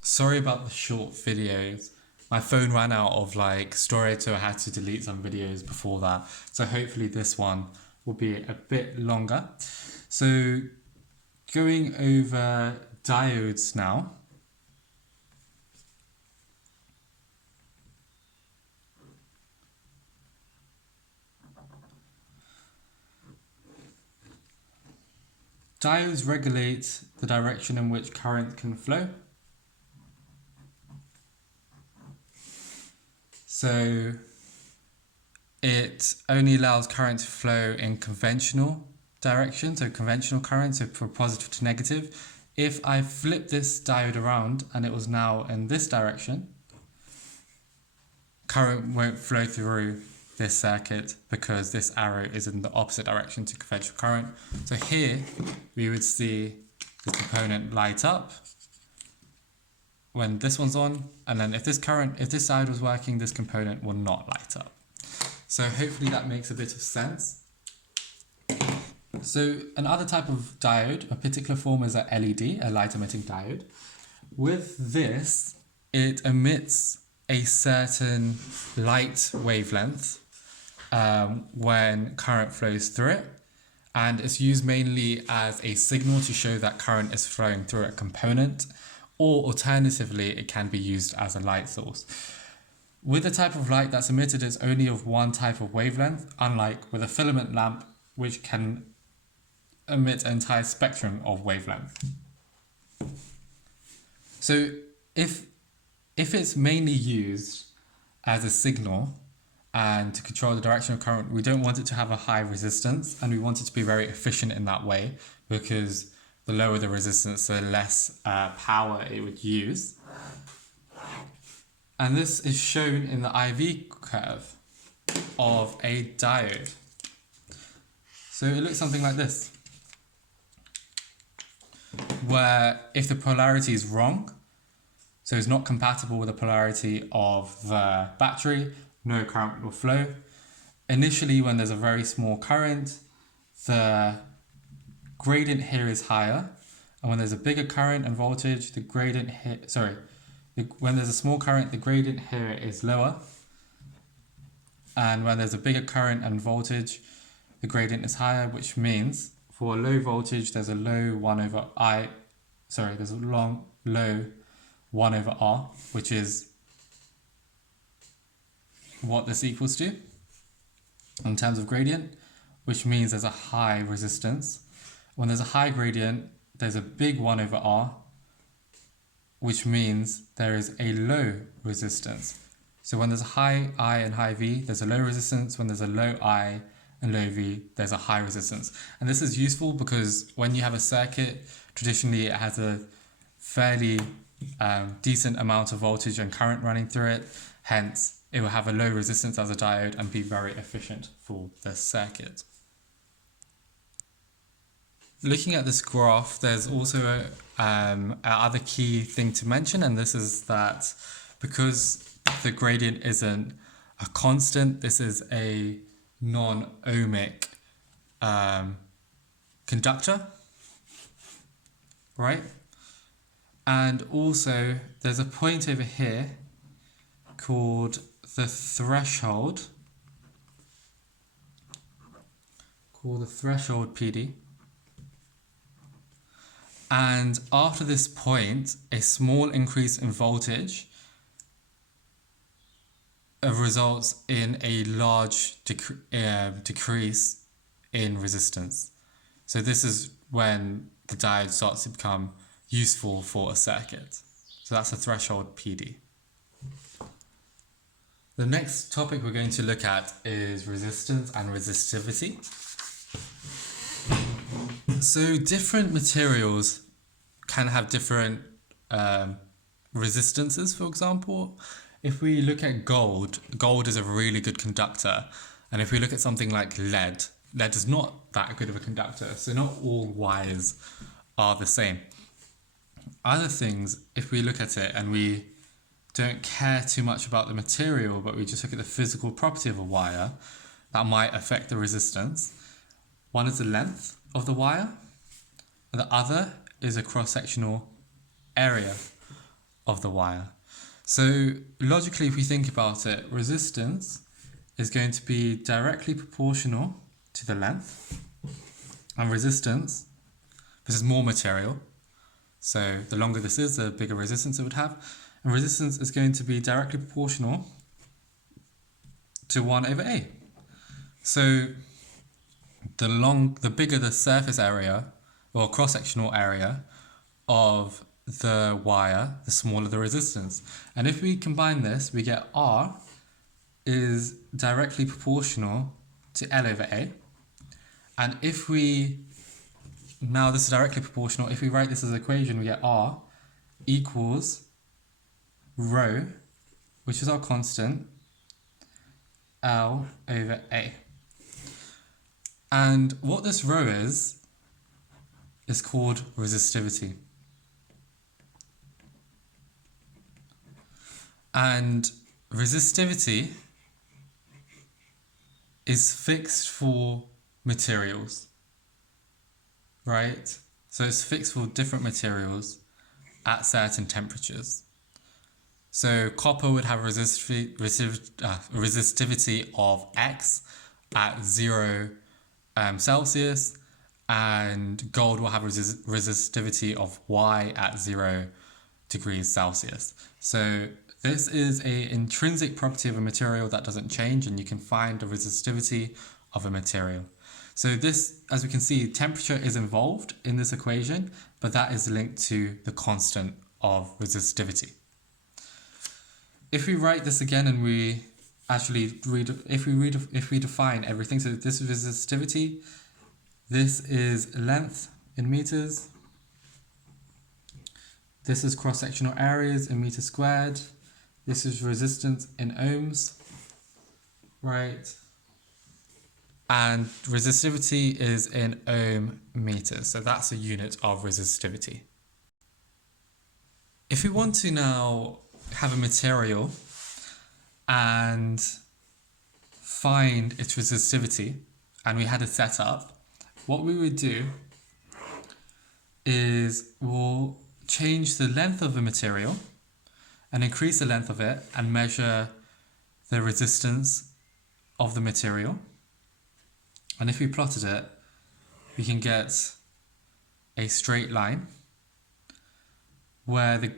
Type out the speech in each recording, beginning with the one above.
Sorry about the short videos. My phone ran out of storage, so I had to delete some videos before that. So hopefully this one will be a bit longer. So going over diodes now. Diodes regulate the direction in which current can flow. So it only allows current to flow in conventional direction, so conventional current, so from positive to negative. If I flip this diode around and it was now in this direction, current won't flow through this circuit because this arrow is in the opposite direction to conventional current. So here we would see the component light up when this one's on, and then if this diode was working, this component will not light up. So hopefully that makes a bit of sense. So another type of diode, a particular form, is a LED, a light emitting diode. With this, it emits a certain light wavelength when current flows through it, and it's used mainly as a signal to show that current is flowing through a component, or alternatively it can be used as a light source. With the type of light that's emitted, it's only of one type of wavelength, unlike with a filament lamp, which can emit an entire spectrum of wavelength. So if it's mainly used as a signal and to control the direction of current, we don't want it to have a high resistance, and we want it to be very efficient in that way, because the lower the resistance, the less power it would use. And this is shown in the IV curve of a diode. So it looks something like this, where if the polarity is wrong, so it's not compatible with the polarity of the battery, no current will flow. Initially, when there's a very small current, the gradient here is higher, and when there's a bigger current and voltage, the gradient here, when there's a small current, the gradient here is lower, and when there's a bigger current and voltage, the gradient is higher, which means for a low voltage, there's a low 1 over there's a low 1 over R, which is what this equals to in terms of gradient, which means there's a high resistance. When there's a high gradient, there's a big 1 over R, which means there is a low resistance. So when there's a high I and high V, there's a low resistance. When there's a low I and low V, there's a high resistance. And this is useful because when you have a circuit, traditionally it has a fairly decent amount of voltage and current running through it. Hence, it will have a low resistance as a diode and be very efficient for the circuit. Looking at this graph, there's also another key thing to mention, and this is that because the gradient isn't a constant, this is a non-ohmic conductor, right? And also there's a point over here called the threshold, PD. And after this point, a small increase in voltage results in a large decrease in resistance. So this is when the diode starts to become useful for a circuit. So that's a threshold PD. The next topic we're going to look at is resistance and resistivity. So different materials can have different resistances, for example. If we look at gold is a really good conductor. And if we look at something like lead is not that good of a conductor. So not all wires are the same. Other things, if we look at it and we don't care too much about the material, but we just look at the physical property of a wire, that might affect the resistance. One is the length of the wire, and the other is a cross-sectional area of the wire. So logically, if we think about it, resistance is going to be directly proportional to the length, and resistance, this is more material, so the longer this is, the bigger resistance it would have, and resistance is going to be directly proportional to 1 over A. So the bigger the surface area or cross-sectional area of the wire, the smaller the resistance. And if we combine this, we get R is directly proportional to L over A. And if we, now this is directly proportional, if we write this as an equation, we get R equals rho, which is our constant, L over A. And what this rho is called resistivity. And resistivity is fixed for materials, right? So it's fixed for different materials at certain temperatures. So copper would have resistivity of X at 0 Celsius, and gold will have resistivity of Y at 0 degrees Celsius. So this is an intrinsic property of a material that doesn't change, and you can find the resistivity of a material. So this, as we can see, temperature is involved in this equation, but that is linked to the constant of resistivity. If we write this again and we actually if we define everything, so this is resistivity, this is length in meters, this is cross-sectional areas in meters squared, this is resistance in ohms, right? And resistivity is in ohm meters, so that's a unit of resistivity. If we want to now have a material and find its resistivity, and we had a setup, what we would do is we'll change the length of the material and increase the length of it and measure the resistance of the material. And if we plotted it, we can get a straight line where the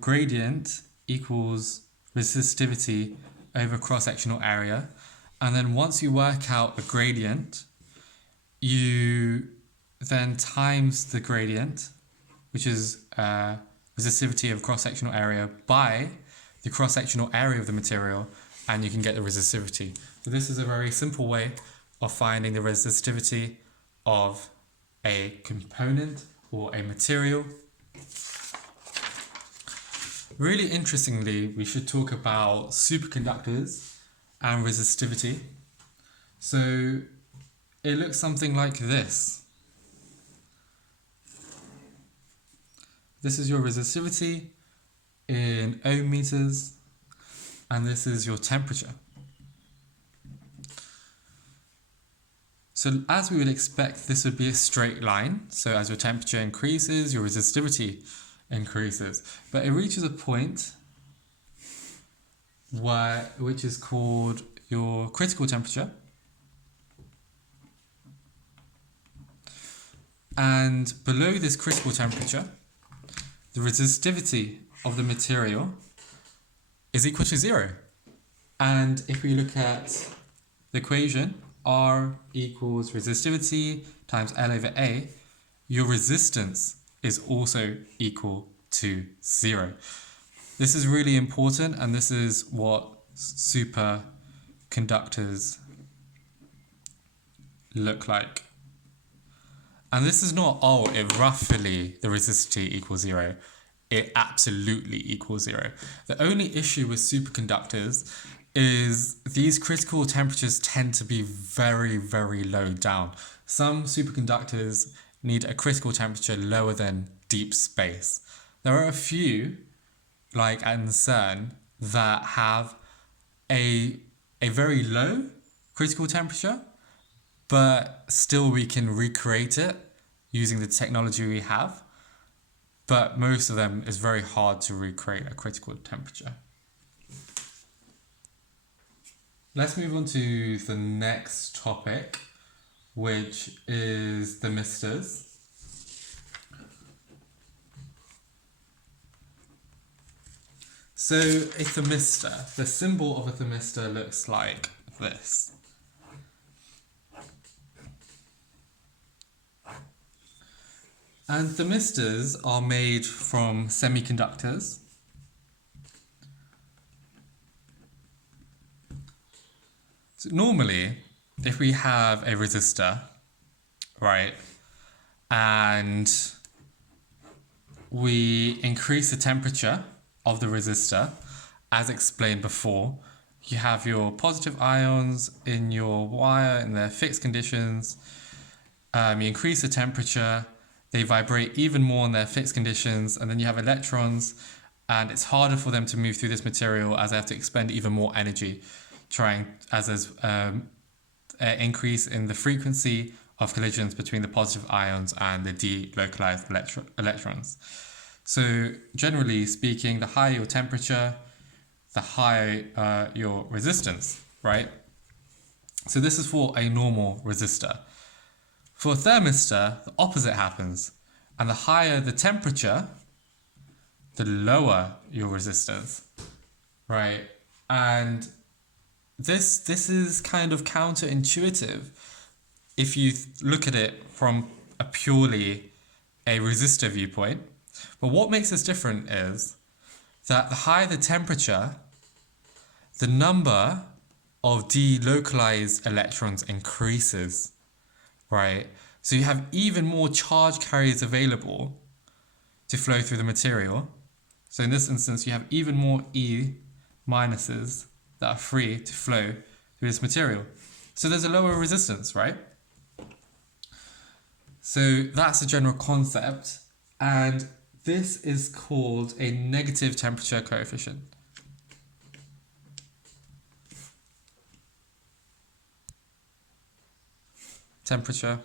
gradient equals resistivity over cross-sectional area. And then once you work out a gradient, you then times the gradient, which is resistivity of cross-sectional area, by the cross-sectional area of the material, and you can get the resistivity. So this is a very simple way of finding the resistivity of a component or a material. Really interestingly, we should talk about superconductors and resistivity. So it looks something like this. This is your resistivity in ohm meters, and this is your temperature. So as we would expect, this would be a straight line. So as your temperature increases, your resistivity increases. But it reaches a point which is called your critical temperature. And below this critical temperature, the resistivity of the material is equal to 0. And if we look at the equation, R equals resistivity times L over A, your resistance is also equal to 0. This is really important, and this is what superconductors look like. And this is not, it roughly, the resistivity equals 0. It absolutely equals 0. The only issue with superconductors is these critical temperatures tend to be very, very low down. Some superconductors need a critical temperature lower than deep space. There are a few, like at CERN, that have a very low critical temperature, but still we can recreate it using the technology we have. but most of them is very hard to recreate a critical temperature. Let's move on to the next topic, which is thermistors. So a thermistor, the symbol of a thermistor looks like this. And thermistors are made from semiconductors. So normally, if we have a resistor, right, and we increase the temperature of the resistor, as explained before, you have your positive ions in your wire in their fixed conditions. You increase the temperature, they vibrate even more in their fixed conditions, and then you have electrons, and it's harder for them to move through this material as they have to expend even more energy, as there's an increase in the frequency of collisions between the positive ions and the delocalized electrons. So generally speaking, the higher your temperature, the higher your resistance, right? So this is for a normal resistor. For a thermistor, the opposite happens. And the higher the temperature, the lower your resistance, right? And this is kind of counterintuitive if you look at it from a purely a resistor viewpoint. But what makes this different is that the higher the temperature, the number of delocalized electrons increases, right? So you have even more charge carriers available to flow through the material. So in this instance, you have even more E minuses that are free to flow through this material. So there's a lower resistance, right? So that's the general concept. And this is called a negative temperature coefficient. Temperature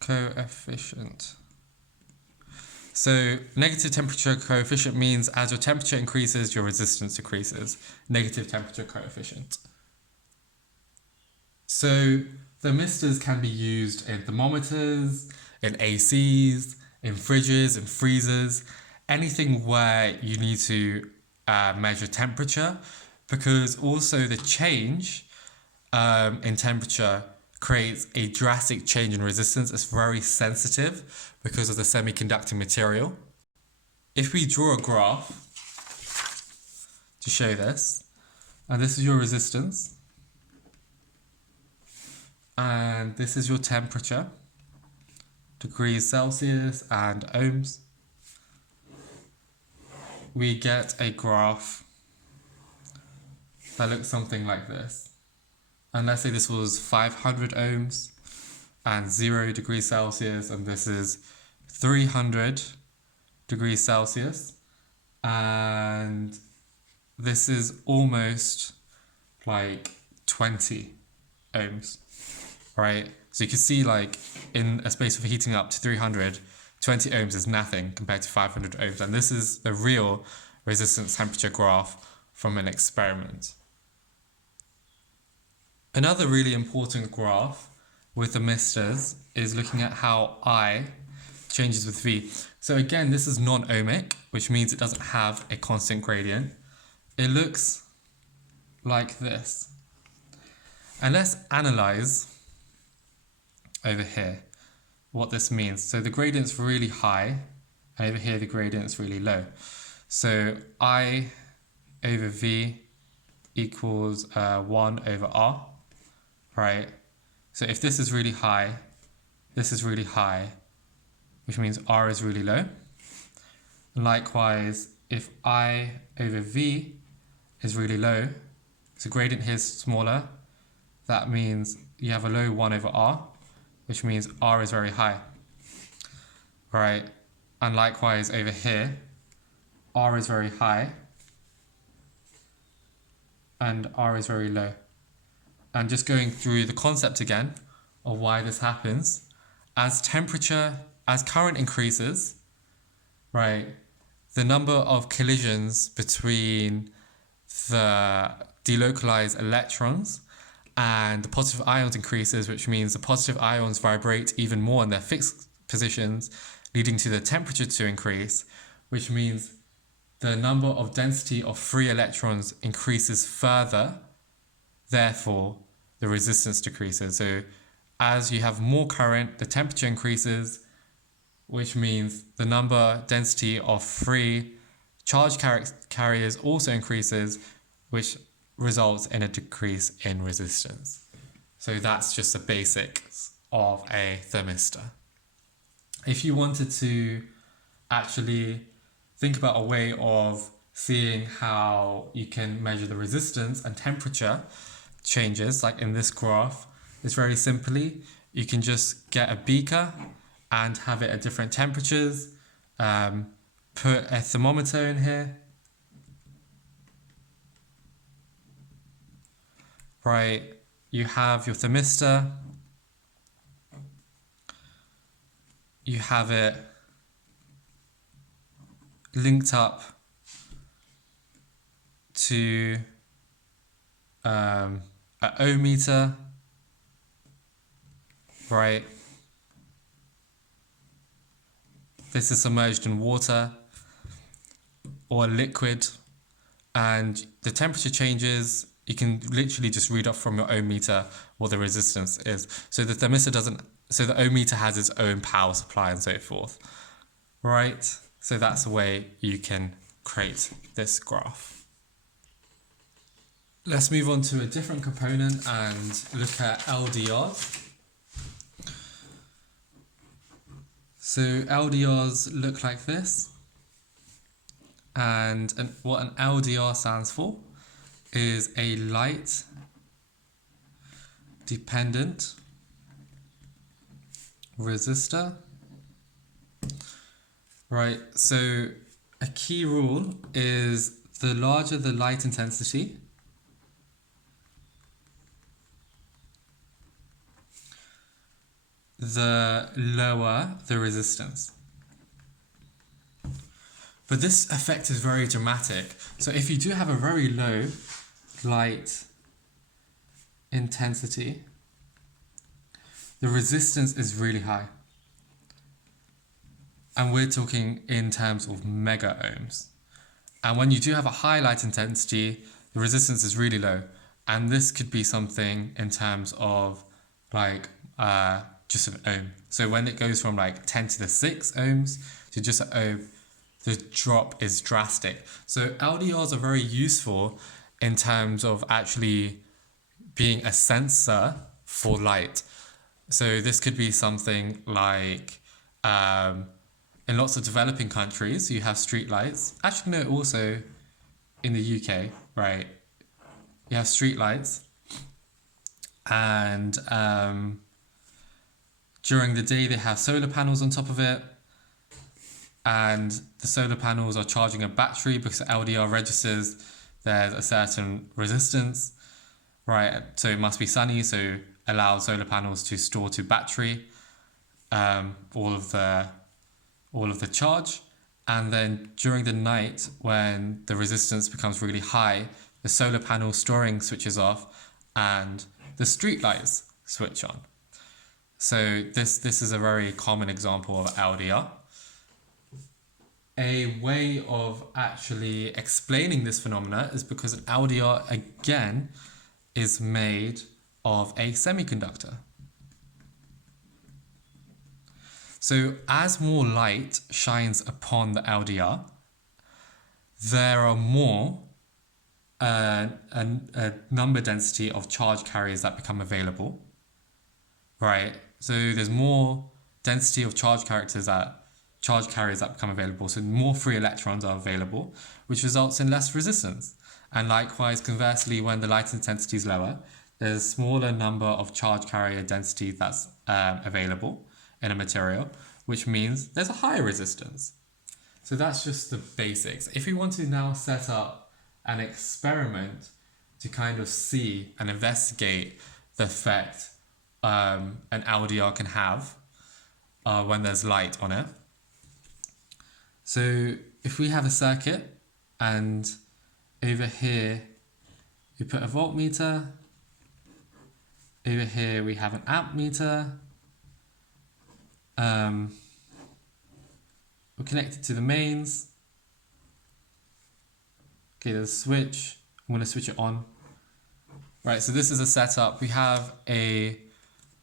coefficient. So negative temperature coefficient means as your temperature increases, your resistance decreases. Negative temperature coefficient. So thermistors can be used in thermometers, in ACs, in fridges, in freezers, anything where you need to measure temperature, because also the change in temperature creates a drastic change in resistance. It's very sensitive because of the semiconducting material. If we draw a graph to show this, and this is your resistance, and this is your temperature, degrees Celsius and ohms, we get a graph that looks something like this. And let's say this was 500 ohms and 0 degrees Celsius, and this is 300 degrees Celsius, and this is almost like 20 ohms, right? So you can see, like, in a space of heating up to 300, 20 ohms is nothing compared to 500 ohms. And this is the real resistance temperature graph from an experiment. Another really important graph with thermistors is looking at how I changes with V. So again, this is non-ohmic, which means it doesn't have a constant gradient. It looks like this. And let's analyze over here what this means. So the gradient's really high, and over here the gradient's really low. So I over V equals 1 over R, right? So if this is really high, this is really high, which means R is really low. And likewise, if I over V is really low, so gradient here is smaller, that means you have a low 1 over R, which means R is very high, right? And likewise over here, R is very high and R is very low. And just going through the concept again of why this happens, as current increases, right, the number of collisions between the delocalized electrons and the positive ions increases, which means the positive ions vibrate even more in their fixed positions, leading to the temperature to increase, which means the number of density of free electrons increases further, therefore the resistance decreases. So as you have more current, the temperature increases, which means the density of free charge carriers also increases, which results in a decrease in resistance. So that's just the basics of a thermistor. If you wanted to actually think about a way of seeing how you can measure the resistance and temperature changes, like in this graph, it's very simply, you can just get a beaker and have it at different temperatures, put a thermometer in here, right? You have your thermistor, you have it linked up to an ohm meter, right? This is submerged in water or a liquid, and the temperature changes. You can literally just read off from your ohm meter what the resistance is. So the ohm meter has its own power supply and so forth, right? So that's the way you can create this graph. Let's move on to a different component and look at LDRs. So LDRs look like this, and what an LDR stands for is a light dependent resistor, right? So a key rule is the larger the light intensity, the lower the resistance. But this effect is very dramatic. So if you do have a very low light intensity, the resistance is really high. And we're talking in terms of mega ohms. And when you do have a high light intensity, the resistance is really low. And this could be something in terms of like just an ohm. So when it goes from like 10 to the 6 ohms to just an ohm, the drop is drastic. So LDRs are very useful in terms of actually being a sensor for light. So this could be something like in lots of developing countries, you have street lights. Actually, no, also in the UK, right? You have street lights, and during the day they have solar panels on top of it, and the solar panels are charging a battery because LDR registers there's a certain resistance, right? So it must be sunny, so allow solar panels to store to battery all of the charge. And then during the night, when the resistance becomes really high, the solar panel storing switches off and the street lights switch on. So this is a very common example of LDR. A way of actually explaining this phenomena is because an LDR, again, is made of a semiconductor. So as more light shines upon the LDR, there are more a number density of charge carriers that become available, right? So there's more density of charge carriers that become available, so more free electrons are available, which results in less resistance. And likewise, conversely, when the light intensity is lower, there's a smaller number of charge carrier density that's available in a material, which means there's a higher resistance. So that's just the basics. If we want to now set up an experiment to kind of see and investigate the effect an LDR can have, when there's light on it. So if we have a circuit and over here we put a voltmeter, over here we have an amp meter, we're connected to the mains. Okay, there's a switch. I'm going to switch it on. Right, so this is a setup. We have a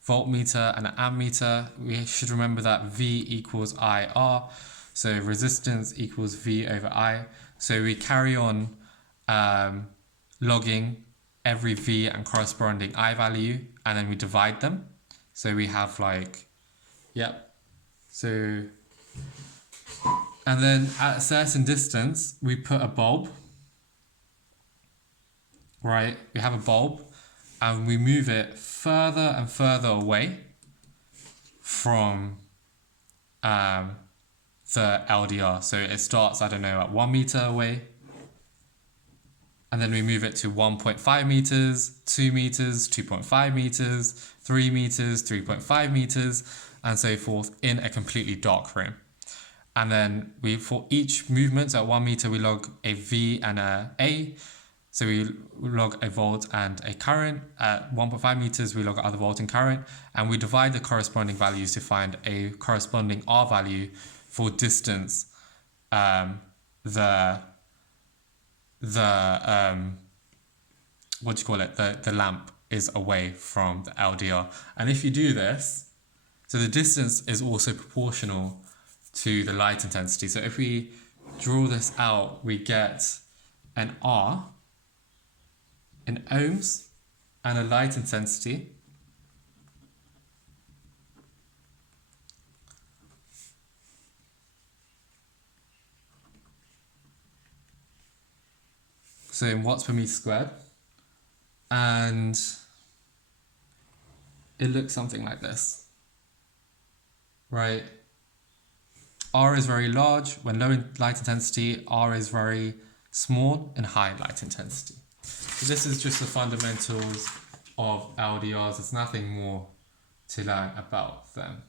voltmeter and an ammeter. We should remember that V equals IR. So resistance equals V over I. So we carry on logging every V and corresponding I value, and then we divide them. So we have like, so, and then at a certain distance, we put a bulb, right? We have a bulb and we move it further and further away from the LDR. So it starts, I don't know, at 1 meter away. And then we move it to 1.5 meters, 2 meters, 2.5 meters, 3 meters, 3.5 meters, and so forth in a completely dark room. And then for each movement at 1 meter, we log a V and a. So we log a volt and a current. At 1.5 meters, we log other volt and current. And we divide the corresponding values to find a corresponding R value for distance what do you call it? The lamp is away from the LDR. And if you do this, so the distance is also proportional to the light intensity. So if we draw this out, we get an R in ohms and a light intensity so in watts per meter squared, and it looks something like this, right? R is very large when low in light intensity, R is very small in high light intensity. So this is just the fundamentals of LDRs. There's nothing more to learn about them.